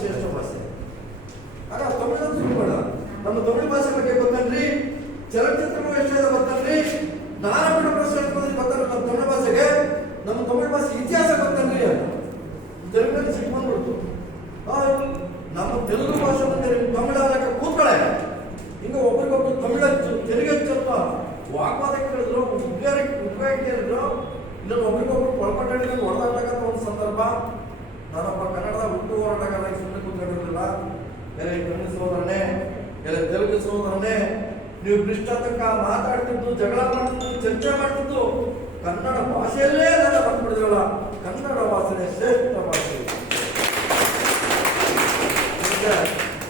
ಶ್ರೇಷ್ಠ ಭಾಷೆ ಆಗ ತಮಿಳನ್ನು ತಿಳ್ಕೊಳ್ಳ ನಮ್ಮ ತಮಿಳು ಭಾಷೆ ಬಗ್ಗೆ ಗೊತ್ತನ್ರಿ ಚಲನಚಿತ್ರಗಳು ಎಷ್ಟೇ ಗೊತ್ತನ್ರಿ ನಾರಾಯಣ ಪ್ರಶ್ನೆ ಗೊತ್ತಲ್ಲ ನಮ್ಮ ತಮಿಳು ಭಾಷೆಗೆ? ನಮ್ಮ ತಮಿಳು ಭಾಷೆ ಇತಿಹಾಸ ಗೊತ್ತನ್ರಿ ಅಂತ. ತೆಲುಗಲ್ಲಿ ಸಿಟ್ಟು ಬಂದ್ಬಿಡ್ತು. ನಮ್ಮ ತೆಲುಗು ಭಾಷೆ ಬಂದ್ರೆ ತಮಿಳು ಆದಾಗ ಕೂತ್ಕೊಳ್ಳೆ ಹಿಂಗ ಒಬ್ರಿಗೊಬ್ರು ತಮಿಳ ತೆಲುಗು ಸ್ವಲ್ಪ ವಾಗ್ವಾದಕ್ಕೆ ಹೇಳಿದ್ರು ಉಪಯೋಗ ಉಪಯೋಗ ಹೇಳಿದ್ರು ಇಲ್ಲ ಒಬ್ರಿಗೊಬ್ರು ಒಳಪಟ್ಟಿಗೆ ಹೊಡೆದಾಟಕ್ಕಂತ ಒಂದು ಸಂದರ್ಭ. ನಾನೊಬ್ಬ ಕನ್ನಡದ ಎಲೆ ಕಣ್ಣು ಸೋದರನೇ ಎಲೆ ತೆಲುಗು ಸೋದರನೇ, ನೀವು ಭ್ರಷ್ಟ ಮಾತಾಡ್ತಿದ್ದು, ಜಗಳ ಮಾಡ್ತಿದ್ದು, ಚರ್ಚೆ ಮಾಡ್ತಿದ್ದು, ಕನ್ನಡ ಭಾಷೆಯಲ್ಲೇ ನನ್ನ ಬಂದ್ಬಿಡಿದ್ರಲ್ಲ ಕನ್ನಡ ಭಾಷೆ ಶ್ರೇಷ್ಠ ಭಾಷೆ.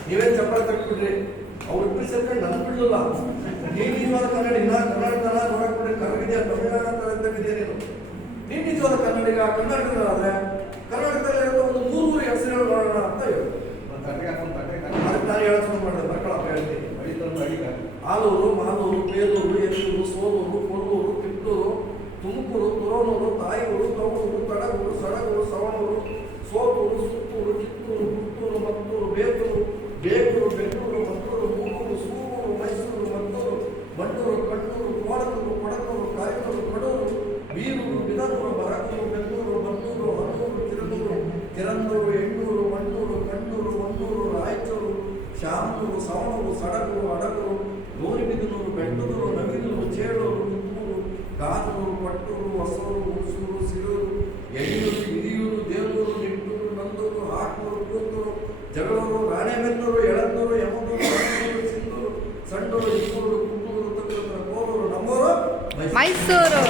ನೀವೇ ಚಪ್ಪಲ ತಕ್ಬಿಡ್ರಿ ಅವ್ರು ಇಬ್ಬರು ಸೇರ್ಕೊಂಡು ನನ್ನ ಬಿಡಲಿಲ್ಲ. ಕನ್ನಡ ನಿಜವಾದ ಕನ್ನಡ ಇಲ್ಲ ಕನ್ನಡದನ ನೋಡಕ್ಬಿಡ್ರಿ ಕನ್ನಡಿದೆಯಾ ತಮಿಳ್ನಾಡ ನೀನು? ನೀನ್ ನಿಜವಾದ ಕನ್ನಡಿಗ, ಕನ್ನಡಿಗರಾದ್ರೆ ಕನ್ನಡದಲ್ಲಿ ಒಂದು ಮೂರು ಮೂರು ಹೆಸರುಗಳು ಮಾಡೋಣ ಅಂತ ಹೇಳಿ. ಕಾಲೂರು ಮಹಾ ಮೈಸೂರು.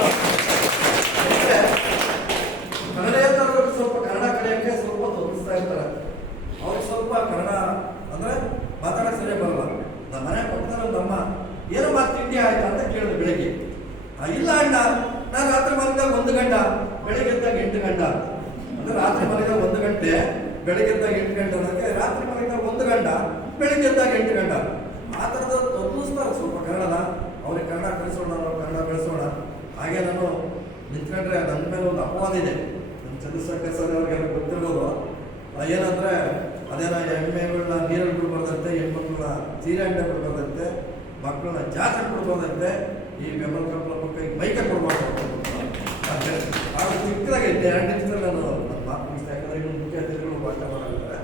ಅಂದ್ರೆ ಕನ್ನಡೇತರರು ಸ್ವಲ್ಪ ಕನ್ನಡ ಕಲಿಯೋಕ್ಕೆ ಸ್ವಲ್ಪ ತೊಂದಿಸ್ತಾ ಇರ್ತಾರೆ. ಅವ್ರಿಗೆ ಸ್ವಲ್ಪ ಕನ್ನಡ, ಅಂದ್ರೆ ಮಾತಾಡಕ್ ಸರಿ ಬರಲ್ಲ. ನಮ್ಮ ಮನೆ ಪಕ್ಕದ ನಮ್ಮ ಮಾತು ತಿಂಡಿ ಆಯ್ತಾ? ಅಂತ ಕೇಳಿದ್ರು ಬೆಳಿಗ್ಗೆ. ಇಲ್ಲ ಅಣ್ಣ, ನಾನು ರಾತ್ರಿ ಮಲಗಿದಾಗ ಒಂದು ಗಂಟ, ಬೆಳಿಗ್ಗೆ ಎದ್ದಾಗ ಎಂಟು ಗಂಟ. ಅಂದ್ರೆ ರಾತ್ರಿ ಮಲಗಿದಾಗ ಒಂದು ಗಂಟೆ, ಬೆಳಿಗ್ಗೆ ಎದ್ದಾಗ ಎಂಟು ಗಂಟೆ ಅನ್ನೋಕ್ಕೆ ರಾತ್ರಿ ಮಲಗಿದಾಗ ಒಂದು ಗಂಟ, ಬೆಳಿಗ್ಗೆ ಎದ್ದಾಗ ಎಂಟು ಗಂಟ. ಆ ಸ್ವಲ್ಪ ಕನ್ನಡನ. ಅವ್ರಿಗೆ ಕನ್ನಡ ಕಲಿಸೋಣ ನಾವು ಕನ್ನಡ ಬೆಳೆಸೋಣ. ಹಾಗೆ ನಾನು ನಿಂತ್ಕೊಂಡ್ರೆ ನನ್ನ ಮೇಲೆ ಒಂದು ಅಪವಾದ ಇದೆ. ನಮ್ಮ ಚಂದ್ರಶೇಖರ್ ಸರ್ ಅವ್ರಿಗೆಲ್ಲ ಗೊತ್ತಿರ್ಬೋದು. ಏನಂದರೆ ಅದೇನ ಎಮ್ಮೆಗಳನ್ನ ನೀರಲ್ಲಿ ಬಿಡ್ಬಾರ್ದಂತೆ ಹೆಣ್ಮಕ್ಳನ್ನ ಸೀರೆ ಅಂಡೆ ಬಿಡ್ಬಾರ್ದಂತೆ ಮಕ್ಕಳನ್ನ ಜಾತ್ರೆ ಬಿಡ್ಬಾರ್ದಂತೆ ಈ ಬೆಂಬಲ ಕಂಪ್ಲ ಮಕ್ಕಳಿಗೆ ಬೈಕ ಕೊಡ್ಬಾರ್ದು ಆಗ ಚಿಕ್ಕದಾಗಿ ಎರಡು ನಿಮಿಷದಲ್ಲಿ ನಾನು ನನ್ನ ಮಾತು ಮುಗಿಸ್ತಾ ಯಾಕಂದ್ರೆ ಇನ್ನೊಂದು ಮುಖ್ಯ ಅತಿಥಿಗಳು ಭಾಷಣ ಮಾಡಿದ್ರೆ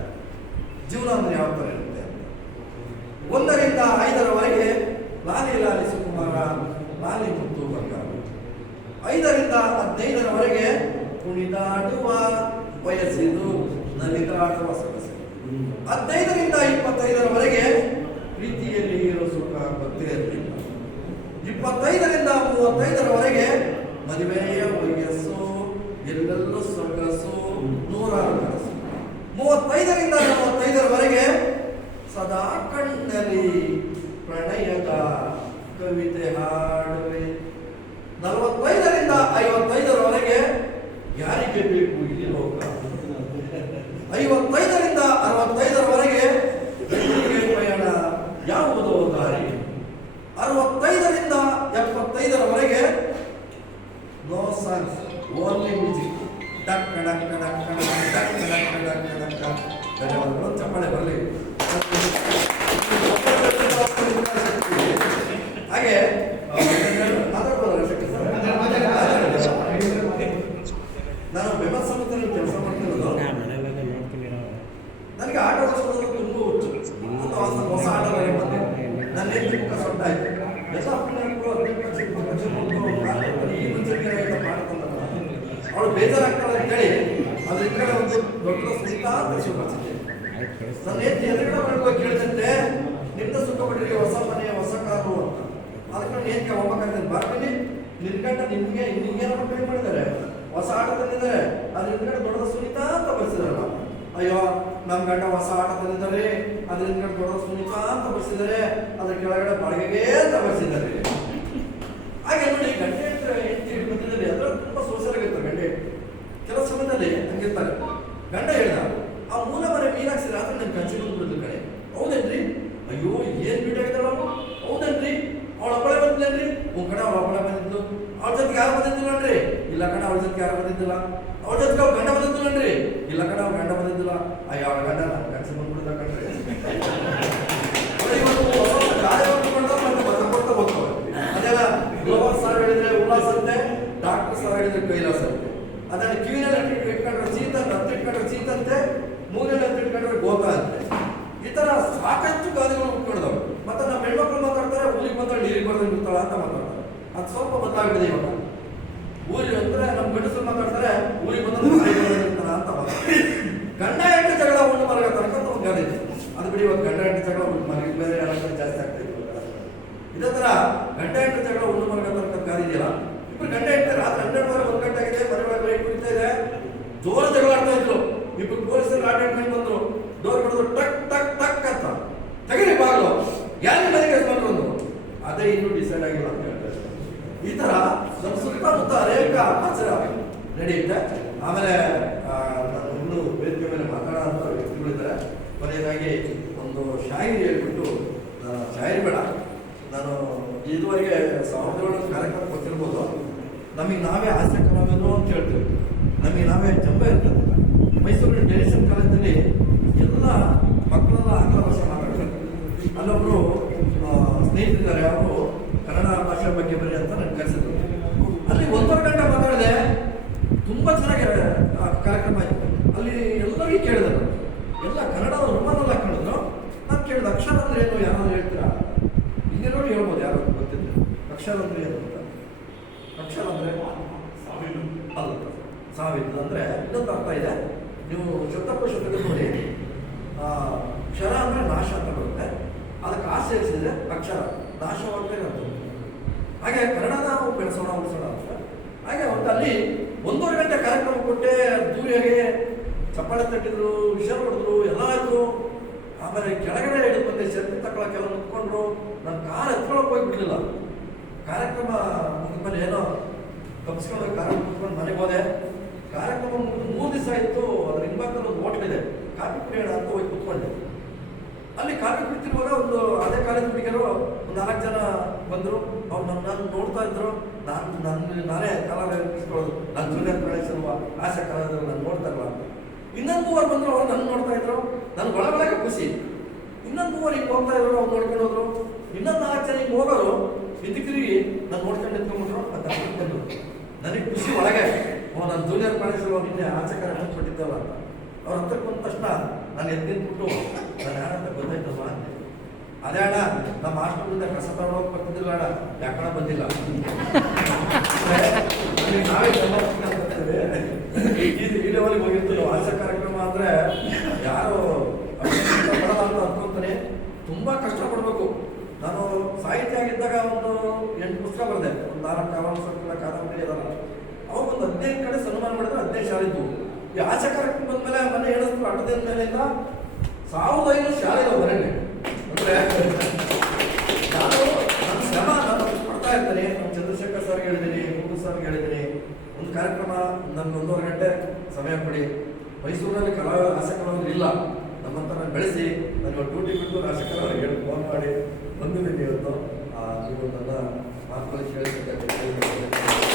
ಜೀವನ ಅಂದ್ರೆ ಯಾವ ಥರ ಇರುತ್ತೆ ಒಂದರಿಂದ ಐದರವರೆಗೆ ಲಾಲಿ ಲಾಲಿ ಸುಕುಮಾರ ಮತ್ತು ಬಂಗಾರು ಐದರಿಂದ ಹದಿನೈದರವರೆಗೆ ಕುಣಿದಾಡುವ ವಯಸ್ಸಿದು ನಲಿದಾಡುವ ಸೊಗಸು ಹದಿನೈದರಿಂದ ಇಪ್ಪತ್ತೈದರವರೆಗೆ ಪ್ರೀತಿಯಲ್ಲಿ ಇರೋ ಸುಖ ಗೊತ್ತೇ ಇರಲಿಲ್ಲ. ಇಪ್ಪತ್ತೈದರಿಂದ ಮೂವತ್ತೈದರವರೆಗೆ ಮದುವೆಯ ವಯಸ್ಸು, ಎಲ್ಲೆಲ್ಲೂ ಸೊಗಸು, ನೂರಾರು ಕನಸು. ಮೂವತ್ತೈದರಿಂದ ಮೂವತ್ತೈದರವರೆಗೆ ಸದಾ ಕಣ್ಣಲ್ಲಿ ಪ್ರಣಯದ ಕವಿತೆ ಹಾಡುವೆ ಯಾರಿಗೆ ಬೇಕು ಇಲ್ಲಿ ಲೋಕ ಐವತ್ತೈದರಿಂದ ಅರವತ್ತೈದರವರೆಗೆ ಪ್ರಯಾಣ ಯಾವುದೋ ದಾರಿ? ಅರವತ್ತೈದರಿಂದ ಎಪ್ಪತ್ತೈದರವರೆಗೆ ನೋ ಸಾಂಗ್ಸ್ ಓನ್ಲಿ ಮ್ಯೂಸಿಕ್ ಡಕ್ ಡಕ್ ಡಕ್ ಡಕ್ ಡಕ್ ಡಕ್ ಡಕ್. ಧನ್ಯವಾದಗಳು. ಚಪ್ಪಳೆ ಬರಲಿ ಹಾಗೆ ಮಾತಾಡ್ಬೋದಲ್ಲ ಶಕ್ತಿ ಸರ್? ನಾನು ಬೆಂಬಲ ಸಂಸ್ಥೆಯಲ್ಲಿ ಕೆಲಸ ಮಾಡ್ತಿರೋದು ನನಗೆ ಆಟ ಓಡಿಸೋದು ತುಂಬ ಹುಚ್ಚು ಒಂದು ನನ್ನ ಹೆಂಡತಿ ಮುಖ ಸೊಟ್ಟ ಆಯ್ತು ಎಲ್ಲ ಅಪ್ಪನಿಗೂ ಹದಿನೆಂಟು ಲಕ್ಷ ಕೊಟ್ಟು ಈ ಅವಳು ಬೇಜಾರಾಗ್ತಾಳೆ ಅದ್ರ ಹಿಂದ್ಗಡೆ ಒಂದು ದೊಡ್ಡ ಸುತ್ತ ಶುಭಾಚಿಕೆ ನನ್ನ ಹೆಂಡತಿ ಎದುರುಗಡೆ ಮಾಡ್ಕೊಂಡು ಕೇಳಿದಂತೆ, ನಿಮ್ದ ಸುಖ ಪಟ್ಟಿರಿ ಹೊಸ ಮನೆ, ಹೊಸ ಕಾರು ಅಂತ. ಅದಕ್ಕೆ ಏನ್ಕೆ ಹೋಗ್ಬೇಕಾಗ್ತದೆ ಬರ್ತೀನಿ ನಿನ್ಗಂಟ ನಿಮ್ಗೆ ನಿಮ್ಗೇನೋ ಕೈ ಮಾಡಿದ್ದಾರೆ. ಹೊಸ ಆಟ ತಂದಿದ್ದಾರೆ ಅದ್ರ ಹಿಂದ್ಗಡೆ ದೊಡ್ಡ ಸುನೀತಾ ಅಂತ ಬರ್ಸಿದಾರಲ್ಲ ಅಯ್ಯೋ ನಮ್ಮ ಗಂಡ ಹೊಸ ಆಟ ತಂದಿದ್ದಾರೆ ಅದ್ರ ಬರೋ ದೊಡ್ಡ ಅಂತ ಬರ್ಸಿದ್ದಾರೆ ಅದ್ರ ಕೆಳಗಡೆ ಬಾಡಿಗೆಗೆ ಅಂತ ಬರ್ಸಿದ್ದಾರೆ ಹಾಗೆ ನೋಡಿ, ಗಂಟೆ ಹೆಂಡತಿ ಮಧ್ಯದಲ್ಲಿ ಅದ್ರ ತುಂಬಾ ಸೋಷಿಯಲ್ ಆಗಿರ್ತಾರೆ ಗಂಟೆ. ಕೆಲವು ಸಮಯದಲ್ಲಿ ಹಂಗಿರ್ತಾರೆ. ಗಂಡ ಹೇಳ್ದ, ಆ ಮೂಲ ಮನೆ ಮೀನಾಕ್ಸಿದ್ರೆ ಆದ್ರೆ ನನ್ ಕನ್ಸಿಗೆ ಬಂದ್ಬಿಡ್ದು ಕಡೆ ಹೌದೇನ್ರಿ? ಅಯ್ಯೋ, ಏನ್ ಬಿಟ್ಟಾಗಿದ್ದಾಳ ಹೌದೇನ್ರಿ? ಅವಳ ಒಬ್ಬಳೆ ಬಂದ್ಲೇನ್ರಿ ಒಂದ್ ಕಡೆ ಅವಳ ಒಬ್ಬಳೆ ಬಂದಿದ್ದು. ಅವಳ ಜೊತೆಗೆ ಯಾರು ಬಂದಿದ್ದಿಲ್ಲ ನೋಡ್ರಿ ಇಲ್ಲ ಕಣ, ಅವಳ ಜೊತೆಗೆ ಯಾರು ಬಂದಿದ್ದಿಲ್ಲ. ಅವ್ರ ಜೊತೆಗೆ ಅವ್ರು ಗಂಡ ಬಂದಿದ್ದಿಲ್ಲನ್ರಿ ಇಲ್ಲ ಕಡೆ ಅವ್ರು ಗಂಡ ಬಂದಿದ್ದಿಲ್ಲ. ಆ ಯಾವ ಗಂಡ ನನ್ನ ಕನಸು ಬಂದ್ಬಿಡ್ದ ಕಣ್ರಿ. ಅವ್ರು ಡಾಕ್ಟರ್ ಸರ್ ಹೇಳಿದ್ರೆ ಅದನ್ನ ಇಟ್ಕೊಂಡ್ರೆ ಅಂತೆ ಈ ಸಾಕಷ್ಟು ಗಾದೆಗಳು ಮತ್ತೆ ನಮ್ಮ ಹೆಣ್ಮಕ್ಳು ಮಾತಾಡ್ತಾರೆ, ಊರಿಗೆ ಬಂದ್ರೆ ನೀರಿಗೆ ಅಂತ ಮಾತಾಡ್ತಾರೆ. ಅದು ಸ್ವಲ್ಪ ಬದಲಾಗಿದೆ ಇವಾಗ. ಊರಿಗೆ ಅಂದ್ರೆ ಮಾತಾಡ್ತಾರೆ, ಊರಿಗೆ ಇರ್ತಾರ ಅಂತ ಗಂಡ ಹೆಂಡ ಜಗಳ ಒಂದು ಮರಗ ತನಕ ಒಂದು ಗಾಡಿ ಅದು ಬಿಡಿ ಇವಾಗ ಗಂಡ ಹೆಂಡ ಜಗಳ ಒಂದು ಮರಗ ಬೇರೆ ಯಾರಾದ್ರೂ ಜಾಸ್ತಿ ಆಗ್ತಾ ಇದ್ರು. ಇದೇ ತರ ಗಂಡ ಹೆಂಡ ಜಗಳ ಒಂದು ಮರಗ ತನಕ ಗಾಡಿ ಇದೆಯಲ್ಲ ಇಬ್ಬರು ಗಂಡ ಹೆಂಡತಿ ರಾತ್ರಿ ಹನ್ನೆರಡುವರೆ ಒಂದು ಗಂಟೆ ಆಗಿದೆ ಒಳಗೆ ಲೈಟ್ ಕುಡಿತಾ ಇದೆ. ಜೋರ ಜಗಳ ಆಡ್ತಾ ಇದ್ರು ಇಬ್ರು ಪೊಲೀಸರು ಗಾಡಿ ಹಿಡ್ಕೊಂಡು ಬಂದ್ರು ಡೋರ್ ಹೊಡೆದ್ರು ಟಕ್ ಟಕ್ ಟಕ್ ಅಂತ ತೆಗೀರಿ ಬಾಗ್ಲು ಯಾರು ಮನೆಗೆ ಬಂದ್ರು ಅಂದ್ರು ಅದೇ ಇನ್ನೂ ಡಿಸೈಡ್ ಆಗಿಲ್ಲ ಅಂತ ಹೇಳ್ತಾರೆ ಈ ತರ ನಮ್ಮ ಸುತ್ತಮುತ್ತ ಅನೇಕ ಆಚಾರ ನಡೆಯುತ್ತೆ ಆಮೇಲೆ ಇನ್ನೂ ವೇದಿಕೆ ಮೇಲೆ ಮಾತಾಡೋಂಥ ವ್ಯಕ್ತಿಗಳಿದ್ದಾರೆ. ಕೊನೆಯದಾಗಿ ಒಂದು ಶಾಯಿರಿ ಹೇಳ್ಬಿಟ್ಟು ನಾನು ಶಾಯಿರಿ ಬೇಡ. ನಾನು ಇದುವರೆಗೆ ಸಾವಿರದ ಕಾರ್ಯಕ್ರಮ ಗೊತ್ತಿರ್ಬೋದು ನಮಗೆ ನಾವೇ ಹಾಸ್ಯ ಕಲಾವಿದರು ಅಂತ ಹೇಳ್ತೀವಿ. ನಮಗೆ ನಾವೇ ಜಂಬ ಇರ್ತದೆ ಮೈಸೂರಿನ ಡೆಲಿಷನ್ ಕಾಲೇಜಲ್ಲಿ ಎಲ್ಲ ಮಕ್ಕಳೆಲ್ಲ ಆಂಗ್ಲ ಭಾಷೆ ಮಾತಾಡ್ತಾರೆ ಅಲ್ಲೊಬ್ರು ಆ, ಸ್ನೇಹಿತರಿದ್ದಾರೆ ಅವರು ಕನ್ನಡ ಭಾಷೆ ಬಗ್ಗೆ ಬರೀ ಅಂತ ನನಗೆ ಕರೆಸಿದ್ರು ಅಲ್ಲಿ ಒಂದೂವರೆ ಗಂಟೆ ಮಾತಾಡಿದೆ ತುಂಬಾ ಚೆನ್ನಾಗಿ ಆ ಕಾರ್ಯಕ್ರಮ ಆಯ್ತು ಅಲ್ಲಿ ಎಲ್ಲ ಕನ್ನಡ ರುಮಾನಲ್ಲಿ ಕೇಳಿದ್ರು ನಾನು ಕೇಳಿದ ಅಕ್ಷರ ಅಂದ್ರೆ ಏನು? ಯಾರಾದ್ರು ಹೇಳ್ತೀರಾ? ನೋಡಿ ಹೇಳ್ಬೋದು ಯಾರು ಗೊತ್ತಿದ್ರೆ ಅಕ್ಷರ ಅಂದ್ರೆ ಏನು ಅಂತ. ಅಕ್ಷರ ಅಂದ್ರೆ ಅಲ್ಲ ಸಾವಿತ್ತು ಅಂದ್ರೆ ಇನ್ನೊಂದು ಅರ್ಥ ಇದೆ. ನೀವು ಶಬ್ದಕೋಶ ತೆಗೆದು ನೋಡಿ. ಆ, ಕ್ಷರ ಅಂದ್ರೆ ನಾಶ ಅಂತ ಬರುತ್ತೆ. ಅದಕ್ಕೆ ಆ ಸೇರಿಸಿದ್ರೆ ಅಕ್ಷರ ನಾಶವಾಗ್ತದೆ ಅಂತ. ಹಾಗೆ ಕನ್ನಡ ನಾವು ಬೆಳೆಸೋಣ ಉಳಿಸೋಣ ಅಂತ. ಹಾಗೆ ಒಂದು ಅಲ್ಲಿ ಒಂದೂವರೆ ಗಂಟೆ ಕಾರ್ಯಕ್ರಮ ಕೊಟ್ಟೆ ದೂರಿಗೆ ಚಪ್ಪಾಳೆ ತಟ್ಟಿದ್ರು ವಿಷಯ ಹೊಡೆದ್ರು, ಎಲ್ಲ ಆಯಿತು. ಆಮೇಲೆ ಕೆಳಗಡೆ ಹಿಡಿದು ಬಂದೆ ಶರ್ಟ್ ತಗೊಳಕ್ಕೆಲ್ಲ ಮುಟ್ಕೊಂಡ್ರು ನನ್ನ ಕಾರ್ ಎತ್ಕೊಳಕ್ ಹೋಗ್ಬಿಡ್ಲಿಲ್ಲ ಕಾರ್ಯಕ್ರಮ ಮುಗಿದ್ಮೇಲೆ ಏನೋ ತಪ್ಪಿಸ್ಕೊಂಡು ಕಾರ್ ಮುಟ್ಕೊಂಡು ಮನೆಗೆ ಹೋದೆ. ಕಾರ್ಯಕ್ರಮ ಮುಗಿದು ಮೂರು ದಿವಸ ಆಯಿತು, ಅದ್ರ ಹಿಂಭಾಗದಲ್ಲಿ ಒಂದು ಹೋಟ್ಲ್ ಇದೆ. ಕಾಫಿ ಕುಡಿಯೋಣ ಅಂತ ಹೋಗಿ ಕುತ್ಕೊಂಡೆ. ಅಲ್ಲಿ ಕಾಫಿ ಕುಡ್ತಿರುವಾಗ ಒಂದು ಅದೇ ಕಾಲೇಜ್ ಹುಡುಗಿಯರು ಒಂದು ನಾಲ್ಕು ಜನ ಬಂದರು. ಅವ್ರು ನನ್ನ ನಾನು ನೋಡ್ತಾ ಇದ್ರು. ನಾನು ನನ್ನ ನಾನೇ ಕಲಾವಿದ ನನ್ನ ನಾನು ಜೂನಿಯರ್ ಕಾಲೇಜ್ ಆಸೆ ಕಲಾವಿದರು ನಾನು ನೋಡ್ತಾ ಅಂತ ಇನ್ನೊಂದು ಮೂವರು ಬಂದ್ರು ಅವ್ರು ನನ್ನ ನೋಡ್ತಾ ಇದ್ರು. ನನ್ಗೆ ಒಳಗೊಳಗೆ ಖುಷಿ ಇನ್ನೊಂದು ಮೂವರು ಹಿಂಗೆ ಹೋಗ್ತಾ ಇದ್ರು ಅವ್ರು ನೋಡ್ಕೊಂಡು ಹೋದ್ರು. ಇನ್ನೊಂದು ನಾಲ್ಕು ಜನ ಹಿಂಗೆ ಹೋಗೋರು ಹಿಂದಕ್ಕಿರಿ ನಾನು ನೋಡ್ಕೊಂಡು ನಿಂತ್ಕೊಂಡ್ಬಿಟ್ರು ಅಂತ ನನಗೆ ಖುಷಿ ಒಳಗೆ, ಓ ನನ್ನ ಜೂನಿಯರ್ ಕಾಲೇಜಲ್ಲಿ ನಿನ್ನೆ ಆಚಕರ ಕೊಟ್ಟಿದ್ದಲ್ಲ ಅಂತ ಅವ್ರ ಹತ್ರ ಬಂದ ತಕ್ಷಣ ನಾನು ಎದ್ದು ನಿಂತ್ಬಿಟ್ಟು ನಾನು ಯಾರಂತ ಗೊತ್ತಾಯ್ತಲ್ವ? ಅಂದೆ. ಅದೇ ಅಣ್ಣ ನಮ್ಮ ಹಾಸ್ಟೆಲಿಂದ ಕಸ ತಗೊಂಡೋಗಿ ಬರ್ತಿದ್ದಿಲ್ಲ ಅಣ್ಣ. ಯಾಕಣ ಬಂದಿಲ್ಲ? ನಾವೇ ಬರ್ತೀವಿ. ಈ ಲೆವೆಲ್ಗೆ ಹೋಗಿರ್ತೀವಿ ಹಾಸ್ಯ ಕಾರ್ಯಕ್ರಮ ಆದ್ರೆ ಯಾರು ಕಷ್ಟಪಡಲ್ಲ ಅಂತ ಅನ್ಕೊಂತಾನೆ ತುಂಬಾ ಕಷ್ಟಪಡಬೇಕು. ನಾನು ಸಾಹಿತ್ಯ ಆಗಿದ್ದಾಗ ಒಂದು ಎಂಟು ಪುಸ್ತಕ ಬರೆದೆ. ಒಂದು ಕಾವಲ ಸಂಕಲ ಕಾದಂಬರಿ ಅದಲ್ಲ ಅವಾಗ ಒಂದು ಹದಿನೈದು ಕಡೆ ಸನ್ಮಾನ ಮಾಡಿದ್ರೆ ಹದಿನೈದು ಶಾಲೆ ಇದ್ವು. ಈ ಆಚೆ ಕಾರ್ಯಕ್ರಮ ಬಂದ್ಮೇಲೆ ಮನೆ ಹೇಳಿದ್ರು ಅಡ್ಡದ ಮೇಲೆಯಿಂದ ಸಾವಿರದ ಐನೂರು ಶಾಲೆ ಇದಾವೆ ಹೊರಗೆ ಅಂದ್ರೆ ನಾನು ನನ್ನ ಶ್ರಮ ನಾನು ಪಡ್ತಾ ಇರ್ತೇನೆ ನಮ್ಮ ಚಂದ್ರಶೇಖರ್ ಸರ್ ಹೇಳಿದ್ದೀನಿ ಹೇಳಿದ್ದೀನಿ ಒಂದು ಕಾರ್ಯಕ್ರಮ ನಮ್ಗೆ ಒಂದೂವರೆ ಗಂಟೆ ಸಮಯ ಕೊಡಿ. ಮೈಸೂರಿನಲ್ಲಿ ಕಲಾ ರಾಸಕರವರು ಇಲ್ಲ. ನಮ್ಮಂತ ನಾನು ಬೆಳೆಸಿ ನಾನು ಡ್ಯೂಟಿ ಬಿಟ್ಟು ರಾಸಕರವರಿಗೆ ಹೇಳಿ ಫೋನ್ ಮಾಡಿ. ಬಂದಿದ್ದೀನಿ ಇವತ್ತು. ನೀವು ನನ್ನ ಮಾತುಗಳಿಗೆ ಕೇಳಿದ್ದಕ್ಕೆ